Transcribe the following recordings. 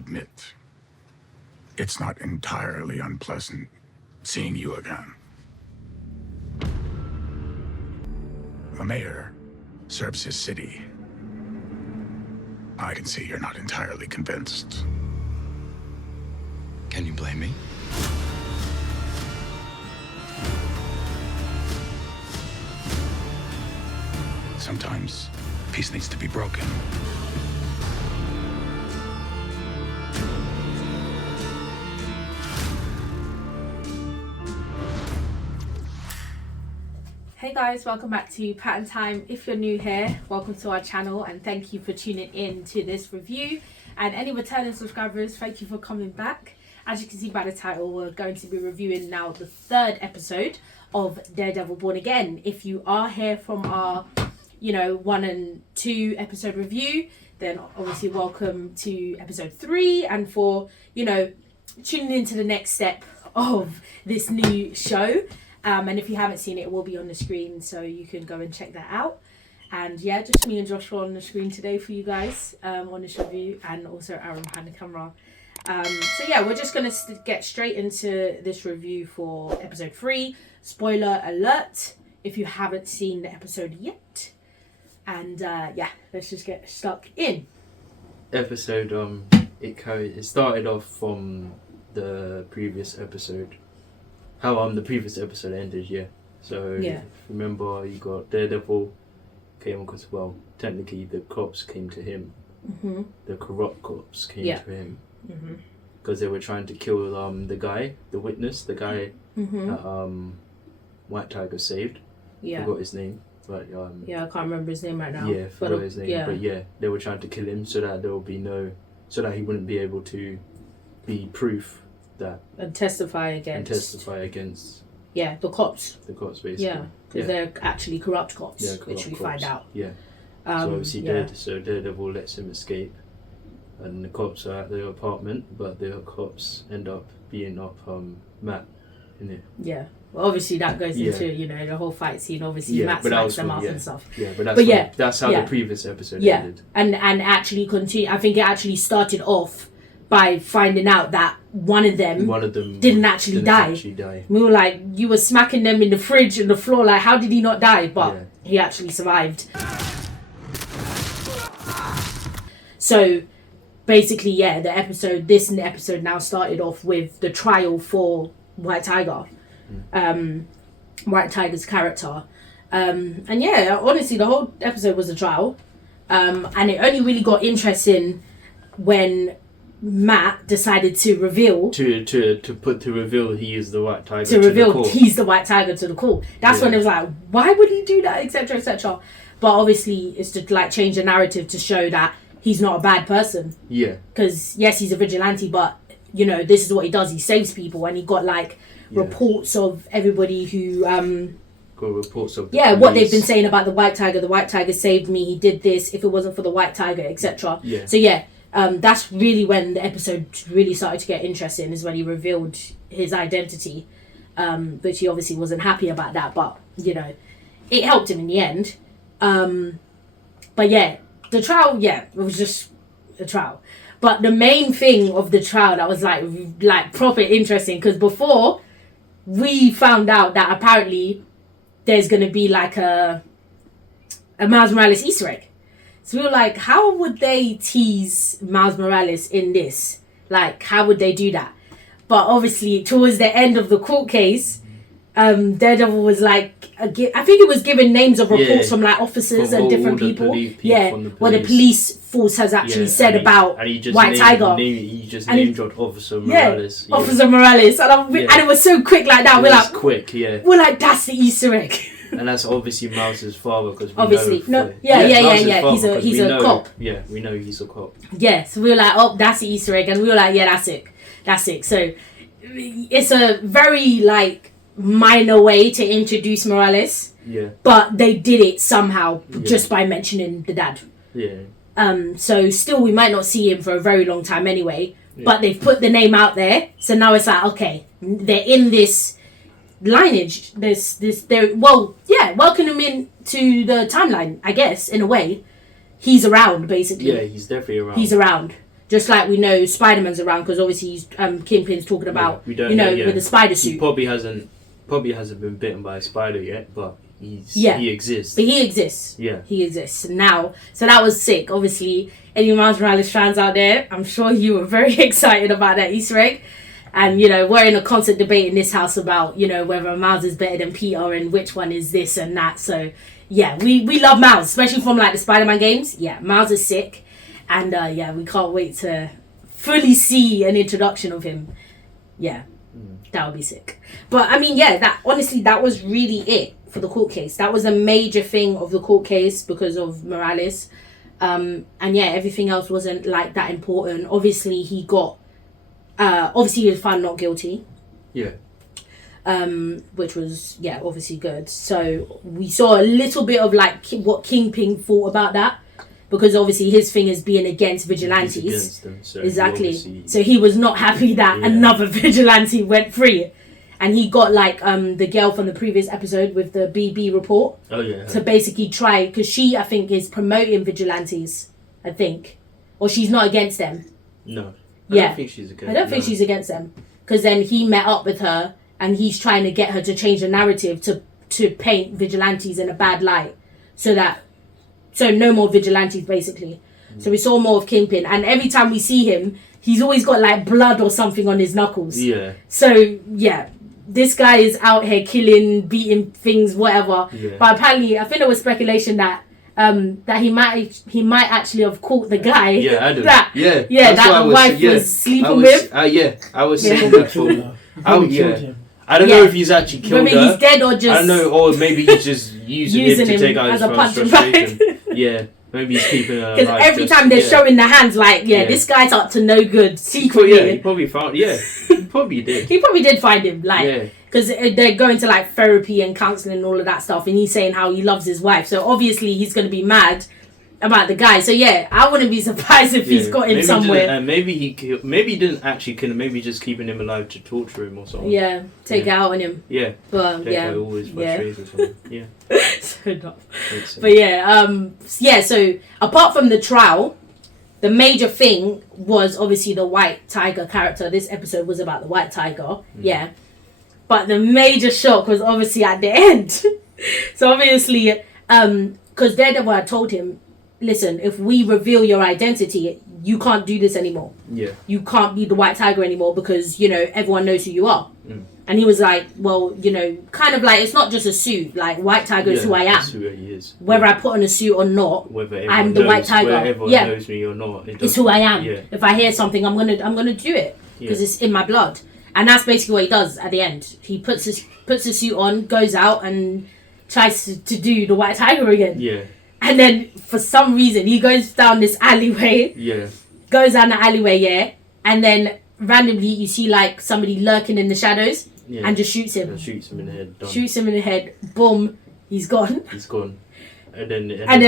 admit, it's not entirely unpleasant seeing you again. The mayor serves his city. I can see you're not entirely convinced. Can you blame me? Sometimes peace needs to be broken. Hey guys, welcome back to Patten Time. If you're new here, welcome to our channel and thank you for tuning in to this review. And any returning subscribers, thank you for coming back. As you can see by the title, we're going to be reviewing now the third episode of Daredevil Born Again. If you are here from our 1 and 2 episode review, then obviously welcome to episode 3, and for tuning into the next step of this new show. And if you haven't seen it, it will be on the screen, so you can go and check that out. And yeah, just me and Joshua on the screen today for you guys on this review, and also Aaron behind the camera. So yeah, we're just going to get straight into this review for episode 3. Spoiler alert if you haven't seen the episode yet. And yeah, let's just get stuck in. Episode, it started off from the previous episode. How the previous episode ended, yeah. So yeah. Remember, you got Daredevil came because, well, technically the cops came to him. Mm-hmm. The corrupt cops came to him because they were trying to kill the guy, the witness, the guy that White Tiger saved. Yeah. Forgot his name, but yeah, I can't remember his name right now. Yeah, forgot his name. Yeah. But yeah, they were trying to kill him so that there will be so that he wouldn't be able to be proof that and testify against the cops. The cops, basically. Yeah, because they're actually corrupt cops, corrupt which we cops. find out. Yeah. So obviously Daredevil lets him escape, and the cops are at the apartment, but the cops end up beating up Matt in it. Yeah. Well, obviously that goes into the whole fight scene. Obviously Matt smacks them up and stuff. Yeah, but that's how the previous episode ended. And actually continue. I think it actually started off by finding out that one of them didn't actually die. We were like, you were smacking them in the fridge and the floor, like, how did he not die? But he actually survived. So basically, the episode now started off with the trial for White Tiger, White Tiger's character. And yeah, honestly, the whole episode was a trial. And it only really got interesting when Matt decided to reveal reveal he is the White Tiger he's the White Tiger to the court. That's when it was like, why would he do that, etc, etc. But obviously it's to change the narrative to show that he's not a bad person, because yes, he's a vigilante, but this is what he does. He saves people, and he got reports of everybody who got reports of what they've been saying about the White Tiger. The White Tiger saved me, he did this, if it wasn't for the White Tiger, etc. So that's really when the episode really started to get interesting, is when he revealed his identity, which he obviously wasn't happy about that, but it helped him in the end. But yeah, the trial, it was just a trial. But the main thing of the trial that was like proper interesting, because before we found out that apparently there's going to be a Miles Morales Easter egg. So we were like, how would they tease Miles Morales in this? How would they do that? But obviously, towards the end of the court case, Daredevil was I think it was given names of reports from officers and different people. What the police force has actually said about White Tiger. He just name dropped Officer Morales. Yeah, Officer Morales. And it was so quick like that. We're like, that's the Easter egg. And that's obviously Miles' father, because he's a cop. Yeah, we know he's a cop. Yeah, so we were like, oh, that's the Easter egg, and we were like, yeah, that's it. So it's a very minor way to introduce Morales. Yeah. But they did it somehow just by mentioning the dad. Yeah. So still, we might not see him for a very long time anyway. Yeah. But they've put the name out there, so now it's okay, they're in this lineage, they're welcome him into the timeline, I guess, in a way. He's around, basically. Yeah, he's definitely around. He's around. Just like we know Spider-Man's around because obviously he's, Kingpin's talking about, with the spider suit. He probably hasn't been bitten by a spider yet, but he exists. But he exists. Yeah. He exists now. So that was sick. Obviously, any Miles Morales fans out there, I'm sure you were very excited about that Easter egg. And, we're in a constant debate in this house about, whether Miles is better than Peter and which one is this and that. So, yeah, we love Miles, especially from, like, the Spider-Man games. Yeah, Miles is sick. And, we can't wait to fully see an introduction of him. Yeah, that would be sick. But, I mean, that was really it for the court case. That was a major thing of the court case because of Morales. Everything else wasn't, like, that important. Obviously, he got... obviously, he was found not guilty. Yeah. Which was, obviously good. So, we saw a little bit of, like, what Kingpin thought about that. Because obviously his thing is being against vigilantes. He's against them, so exactly. So he was not happy that another vigilante went free. And he got like the girl from the previous episode with the BB report. Oh yeah. To basically try, because she I think is promoting vigilantes, I think. Or she's not against them. No. I don't think she's against them. I don't think she's against them. Because then he met up with her and he's trying to get her to change the narrative to paint vigilantes in a bad light. So no more vigilantes, basically. So we saw more of Kingpin. And every time we see him, he's always got, like, blood or something on his knuckles. Yeah. So, this guy is out here killing, beating things, whatever. Yeah. But apparently, I think there was speculation that he might actually have caught the guy. Yeah, I do. That the wife was sleeping with. I was saying that for... I don't know if he's actually killed her. Maybe he's dead or just... I don't know, or maybe he's just using him to take out his frustration. Yeah, maybe he's keeping her alive. Because every time they're showing the hands, like, this guy's up to no good secretly. He probably found... Yeah, he probably did. He probably did find him, like... Because they're going to, like, therapy and counselling and all of that stuff. And he's saying how he loves his wife. So, obviously, he's going to be mad about the guy. So, I wouldn't be surprised if he's got him somewhere. Maybe he didn't actually kill him. Maybe just keeping him alive to torture him or something. Yeah, take it out on him. Yeah. But, take out all his frustrations or something. Yeah. So dumb. But, so, apart from the trial... The major thing was obviously the White Tiger character. This episode was about the White Tiger. Yeah. But the major shock was obviously at the end. So obviously, because Daredevil had told him, listen, if we reveal your identity, you can't do this anymore. Yeah. You can't be the White Tiger anymore because, everyone knows who you are. And he was like, well, kind of like, it's not just a suit. Like, White Tiger is who I am. That's who he is. Whether I put on a suit or not, I'm the White Tiger. Whether everyone knows me or not. It's who I am. Yeah. If I hear something, I'm gonna do it. Because it's in my blood. And that's basically what he does at the end. He puts his suit on, goes out, and tries to do the White Tiger again. Yeah. And then, for some reason, he goes down this alleyway. Yeah. Goes down the alleyway, and then randomly you see, like, somebody lurking in the shadows. Yeah. And just shoots him. And shoots him in the head. Done. Shoots him in the head. Boom. He's gone. He's gone. And then at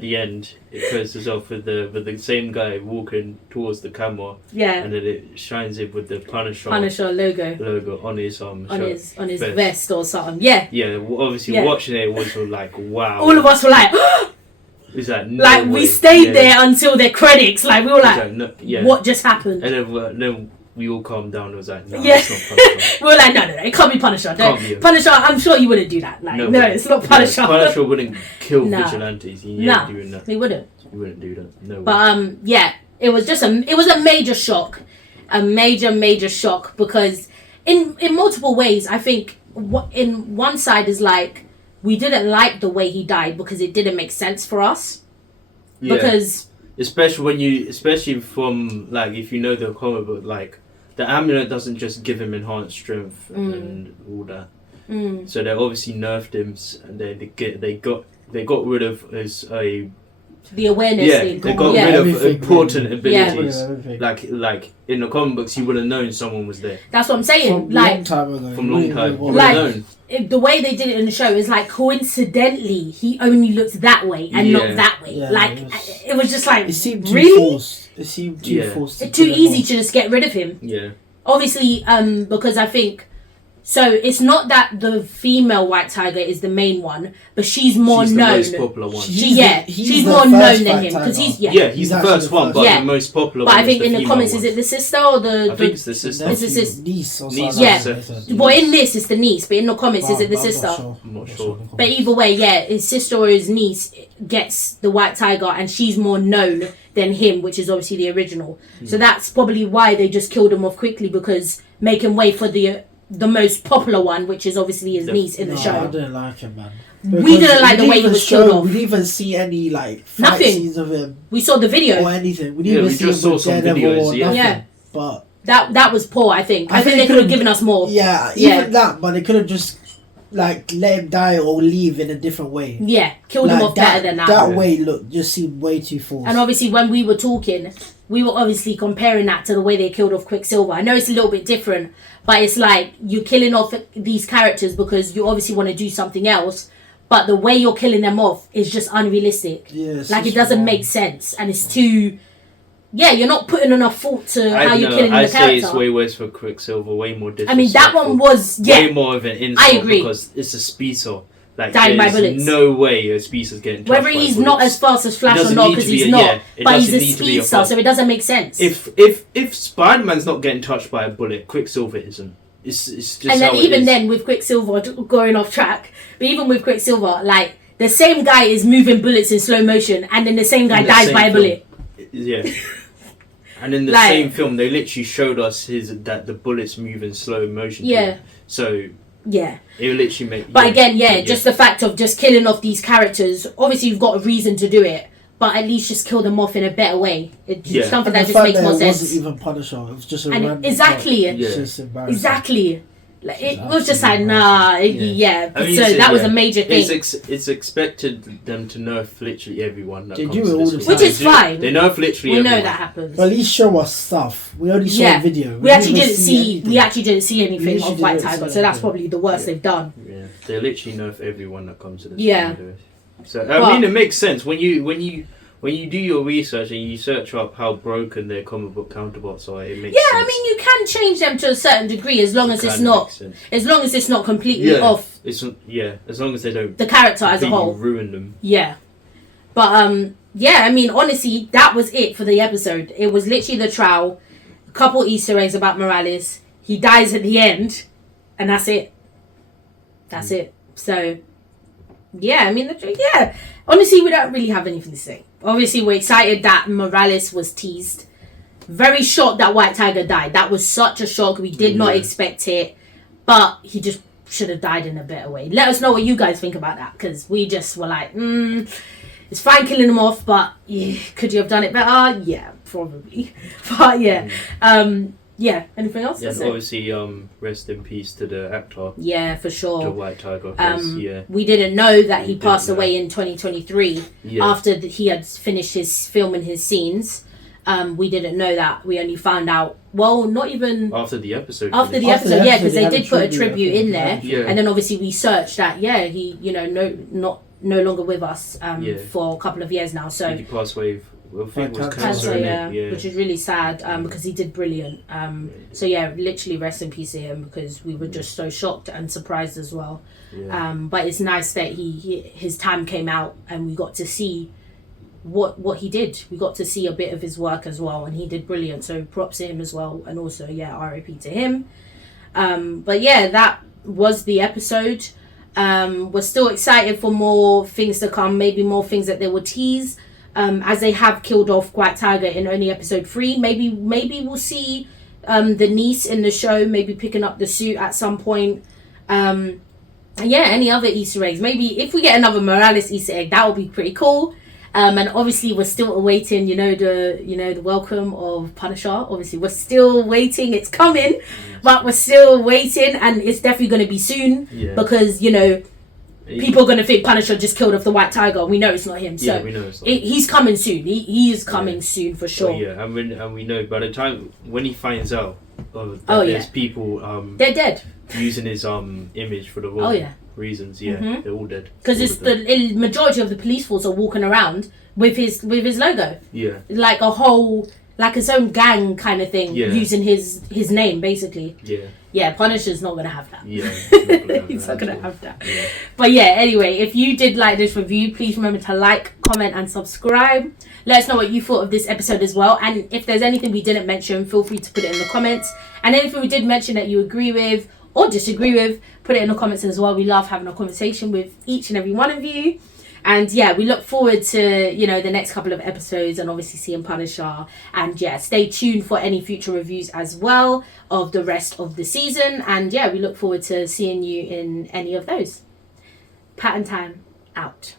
the end, it closes off with the same guy walking towards the camera. Yeah. And then it shines it with the Punisher logo on his on his vest or something. Yeah. Yeah. Obviously, watching it was like, wow. All of us were like, is that no like way? We stayed there until the credits. Like we were like, what just happened? And then we all calmed down. It was like, no, it's not Punisher. We were like, no, it can't be Punisher. Punisher, I'm sure you wouldn't do that. Like, no, it's not Punisher. Punisher wouldn't kill vigilantes. He doing that. He wouldn't. He wouldn't do that. No. But it was just it was a major shock, a major shock because in multiple ways, I think in one side is like we didn't like the way he died because it didn't make sense for us. Yeah. Because especially from like if you know the comic book, like the amulet doesn't just give him enhanced strength and all that. So they obviously nerfed him, and they got rid of his the awareness thing. They got rid of important abilities. Like in the comic books, you would have known someone was there. That's what I'm saying. From long time you would have known. The way they did it in the show is like coincidentally he only looks that way and not that way. It was just like it seemed too really forced. It seemed too forced. It's too easy to just get rid of him. Yeah. Obviously, because I think So it's not that the female white tiger is the main one, but she's more she's known. the most popular one. She's more known than him because he's he's the first one, but the most popular. But one I think in the comics, one. is it the sister or the? I think it's the sister. It's the sister. Niece or Niece. something. Yeah. Well, in this it's the niece, but in the comics, is it the sister? I'm not sure. But either way, his sister or his niece gets the white tiger, and she's more known than him, which is obviously the original. So that's probably why they just killed him off quickly, because making way for the most popular one, which is obviously his niece in the show. I didn't like him, man. We didn't like the way he was killed off. We didn't even see any fight Nothing. scenes of him. We saw the video Or anything. We didn't even see just him saw with some Daredevil videos, or nothing. Yeah. But that was poor. I think they could have given us more. Yeah, even that, but they could have just let him die or leave in a different way. Yeah, killed him off better than that. That way just seemed way too forced. And obviously, when we were talking, we were obviously comparing that to the way they killed off Quicksilver. I know it's a little bit different, but it's like you're killing off these characters because you obviously want to do something else, but the way you're killing them off is just unrealistic. Yes, like it doesn't make sense, and it's too. Yeah, you're not putting enough thought to how you're killing the character. I say it's way worse for Quicksilver, way more disrespectful. I mean, that one was way more of an insult. I agree. Because it's a speedster. Like, dying by bullets. No way a speedster's getting touched whether by he's bullets. not as fast as Flash or not, because he's not, but he's a speedster, so it doesn't make sense. If Spider-Man's not getting touched by a bullet, Quicksilver isn't. It's just and then how even it is. then with Quicksilver, going off track, but even with Quicksilver, like the same guy is moving bullets in slow motion, and then the same guy dies by a bullet. Yeah. And in the same film, they literally showed us that the bullets move in slow motion. Yeah. So. Yeah. It will literally make. But again, just the fact of just killing off these characters. Obviously, you've got a reason to do it, but at least just kill them off in a better way. It's something that just makes more sense. It wasn't even Punisher. It was just a random exactly. It's just embarrassing. Exactly. Like, it was just like, nah, I mean, so that was a major thing. It's expected them to nerf literally everyone that comes do to it all this the film. time. Which is fine. They nerf literally we everyone. know that happens. But at least show us stuff. We only saw a video. We actually didn't see anything literally of White didn't Tiger, see so that's anything. probably the worst they've done. Yeah, they literally nerf everyone that comes to this Yeah. film. So I mean, it makes sense when you do your research and you search up how broken their comic book counterparts are. It makes sense. I mean, you can change them to a certain degree as long as it's not completely off. As long as they don't the character as a whole ruin them. Yeah, but I mean, honestly, that was it for the episode. It was literally the trial, a couple Easter eggs about Morales. He dies at the end, and that's it. That's it. So, yeah, I mean, honestly, we don't really have anything to say. Obviously, we're excited that Morales was teased. Very shocked that White Tiger died. That was such a shock. We did not expect it. But he just should have died in a better way. Let us know what you guys think about that. Because we just were like, it's fine killing him off. But could you have done it better? Yeah, probably. But anything else? Yeah, and obviously, rest in peace to the actor. Yeah, for sure. The White Tiger. We didn't know that he passed away in 2023 after he had finished his filming his scenes. We didn't know that. We only found out. Well, not even after the episode. Because they did put a tribute in there, Yeah. and then obviously we searched that. Yeah, he, no longer with us for a couple of years now. So he passed away. I think it was cancer, innit? which is really sad because he did brilliant. So literally rest in peace to him, because we were just so shocked and surprised as well. Yeah. But it's nice that his time came out and we got to see what he did. We got to see a bit of his work as well, and he did brilliant. So props to him as well, and also RIP to him. But that was the episode. We're still excited for more things to come. Maybe more things that they will tease. As they have killed off White Tiger in only episode 3, maybe we'll see the niece in the show maybe picking up the suit at some point. Any other Easter eggs? Maybe if we get another Morales Easter egg, that would be pretty cool. And obviously we're still awaiting, the welcome of Punisher. Obviously we're still waiting. It's coming, but we're still waiting, and it's definitely going to be soon because people are going to think Punisher just killed off the White Tiger. We know it's not him. So we know it's not him. He's coming soon. He is coming soon for sure. And we know by the time when he finds out there's people they're dead using his image for the wrong reasons. They're all dead. Because it's the majority of the police force are walking around with his logo. Yeah. Like a whole like his own gang kind of thing, using his name basically. Yeah, Punisher's not gonna have that. Yeah, he's not gonna have that. Yeah. But yeah, anyway, if you did like this review, please remember to like, comment, and subscribe. Let us know what you thought of this episode as well, and if there's anything we didn't mention, feel free to put it in the comments. And anything we did mention that you agree with or disagree with, put it in the comments as well. We love having a conversation with each and every one of you. And yeah, we look forward to, you know, the next couple of episodes and obviously seeing Punisher. And yeah, stay tuned for any future reviews as well of the rest of the season. And yeah, we look forward to seeing you in any of those. Patten Time out.